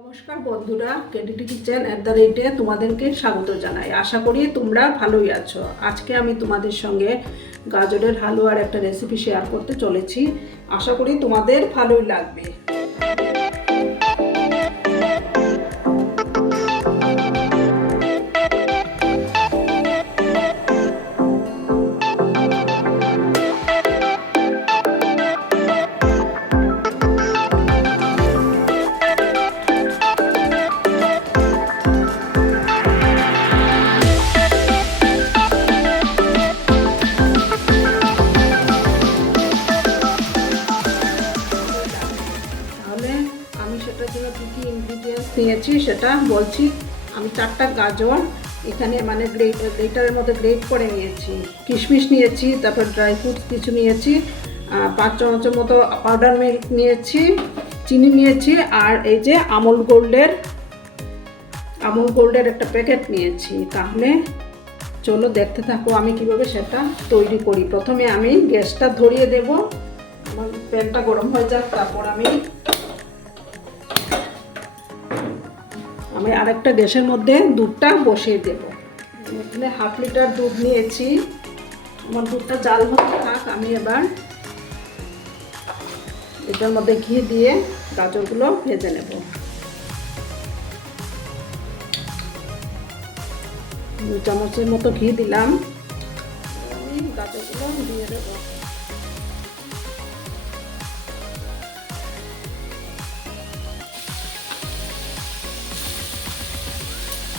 নমস্কার বন্ধুরা, কেডিটি কিচেন @ তোমাদেরকে স্বাগত জানাই। আশা করি তোমরা ভালোই আছো। আজকে আমি তোমাদের সঙ্গে গাজরের হালুয়ার একটা রেসিপি শেয়ার করতে চলেছি। আশা করি তোমাদের ভালোই লাগবে। সেটার জন্য কী কী ইনগ্রিডিয়েন্টস নিয়েছি সেটা বলছি। আমি 4টা গাজর এখানে গ্রেটারের মধ্যে গ্রেট করে নিয়েছি, কিশমিশ নিয়েছি, তারপর ড্রাই ফ্রুটস কিছু নিয়েছি, 5 চামচের মতো পাউডার মিল্ক নিয়েছি, চিনি নিয়েছি, আর এই যে আমুল গোল্ডের একটা প্যাকেট নিয়েছি। তাহলে চলো দেখতে থাকো আমি কিভাবে সেটা তৈরি করি। প্রথমে আমি গ্যাসটা ধরিয়ে দেব, আমার প্যানটা গরম হয়ে যাক, তারপর আমি আরেকটা গ্যাসের মধ্যে দুধটা বসিয়ে দেব। এখানে 1/2 লিটার দুধ নিয়েছি। আমার দুধটা জাল হতে থাক, আমি এবার এটার মধ্যে ঘি দিয়ে গাজরগুলো ভেজে নেব। 2 চামচের মতো ঘি দিলাম, আমি গাজরগুলো দিয়ে দেবো।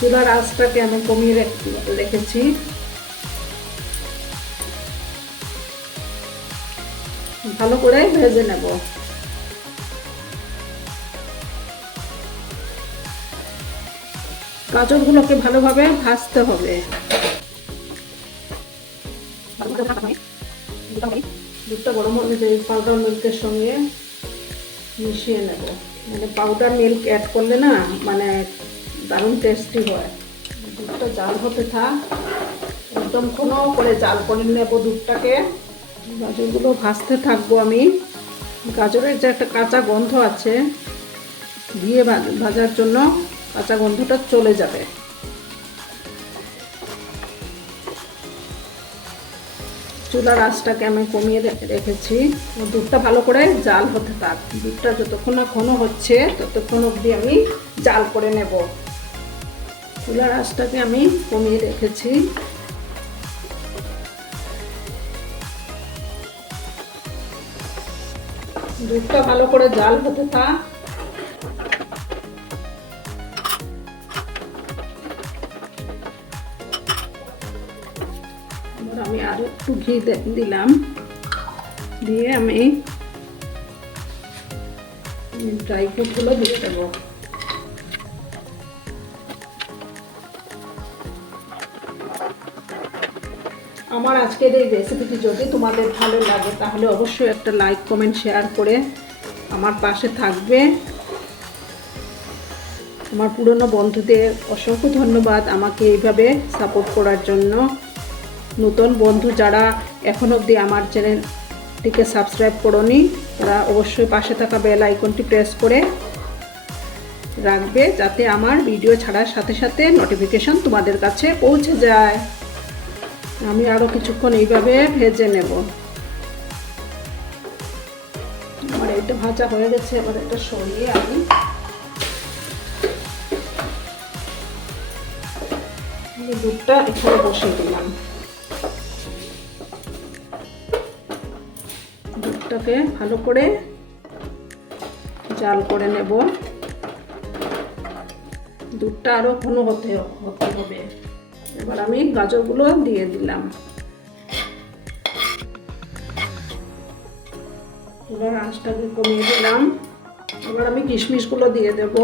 চুলার আঁচটাকে আমি কমিয়ে রেখেছি। ভালো করে ভেজে নেব। গাজরগুলোকে ভালোভাবে ভাজতে হবে। দুধটা গরম হলে পাউডার মিল্কের সঙ্গে মিশিয়ে নেব। পাউডার মিল্ক অ্যাড করলে না দারুণ টেস্টি হয়। দুধটা জাল হতে থাক, একদম ঘন করে জাল করে নেব দুধটাকে। গাজরগুলো ভাজতে থাকবো আমি। গাজরের যে একটা কাঁচা গন্ধ আছে, দিয়ে ভাজার জন্য কাঁচা গন্ধটা চলে যাবে। চুলার আঁচটাকে আমি কমিয়ে রেখেছি। দুধটা ভালো করে জাল হতে থাক। দুধটা যতক্ষণ না ঘন হচ্ছে ততক্ষণ অবধি আমি জাল করে নেব। চুলার আঁচটাকে আমি কমিয়ে রেখেছি। দুধটা ভালো করে জাল হতে থাক। আমি আরো একটু ঘি দিলাম, দিয়ে আমি ড্রাই ফ্রুটগুলো দিয়ে দেবো। আমার আজকের এই রেসিপিটি যদি তোমাদের ভালো লাগে তাহলে অবশ্যই একটা লাইক, কমেন্ট, শেয়ার করে আমার পাশে থাকবে। আমার পুরনো বন্ধুদের অসংখ্য ধন্যবাদ আমাকে এইভাবে সাপোর্ট করার জন্য। নতুন বন্ধু যারা এখন অবধি আমার চ্যানেলটিকে সাবস্ক্রাইব করোনি, তারা অবশ্যই পাশে থাকা বেল আইকনটি প্রেস করে রাখবে, যাতে আমার ভিডিও ছাড়ার সাথে সাথে নোটিফিকেশন তোমাদের কাছে পৌঁছে যায়। আমি আরও কিছুক্ষণ এইভাবে ভেজে নেব। আমার এটা ভাজা হয়ে গেছে, এবার এটা সরিয়ে আমি দুধটা এখানে বসিয়ে দিলাম। দুধটাকে ভালো করে জাল করে নেব। দুধটা আরো ঘন হতে হবে। এবার আমি গাজরগুলো দিয়ে দিলাম। এবার আঁচটাকে কমিয়ে দিলাম। এবার আমি কিশমিশগুলো দিয়ে দেব।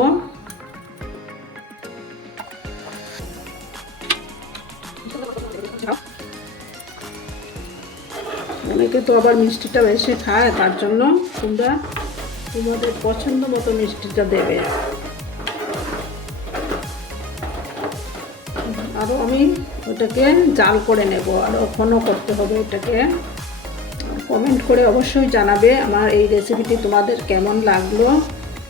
অনেকে তো আবার মিষ্টিটা বেশি খায়, তার জন্য তোমরা তোমাদের পছন্দ মতো মিষ্টিটা দেবে। আরও আমি ওটাকে জাল করে নেব, আরও ঘন করতে হবে এটাকে। কমেন্ট করে অবশ্যই জানাবে আমার এই রেসিপিটি তোমাদের কেমন লাগলো।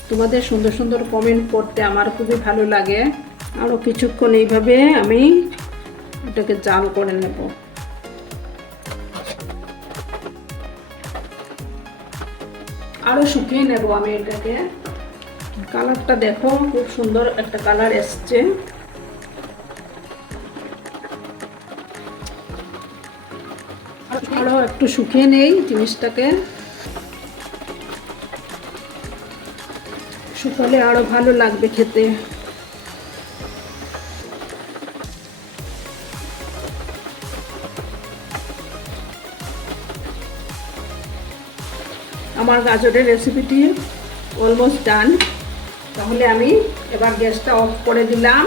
তোমাদের সুন্দর সুন্দর কমেন্ট করতে আমার খুবই ভালো লাগে। আরও কিছুক্ষণ এইভাবে আমি এটাকে জাল করে নেব। আরও শুকিয়ে নেব আমি এটাকে। কালারটা দেখো, খুব সুন্দর একটা কালার এসছে। আরও একটু শুকিয়ে নেই জিনিসটাকে, শুকালে আরো ভালো লাগবে খেতে। আমার গাজরের রেসিপিটি অলমোস্ট ডান। তাহলে আমি এবার গ্যাসটা অফ করে দিলাম।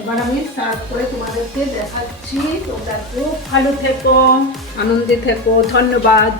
এবার আমি সার্ভ করে তোমাদেরকে দেখাচ্ছি। তোমরা খুব ভালো থেকো, আনন্দে থেকো। ধন্যবাদ।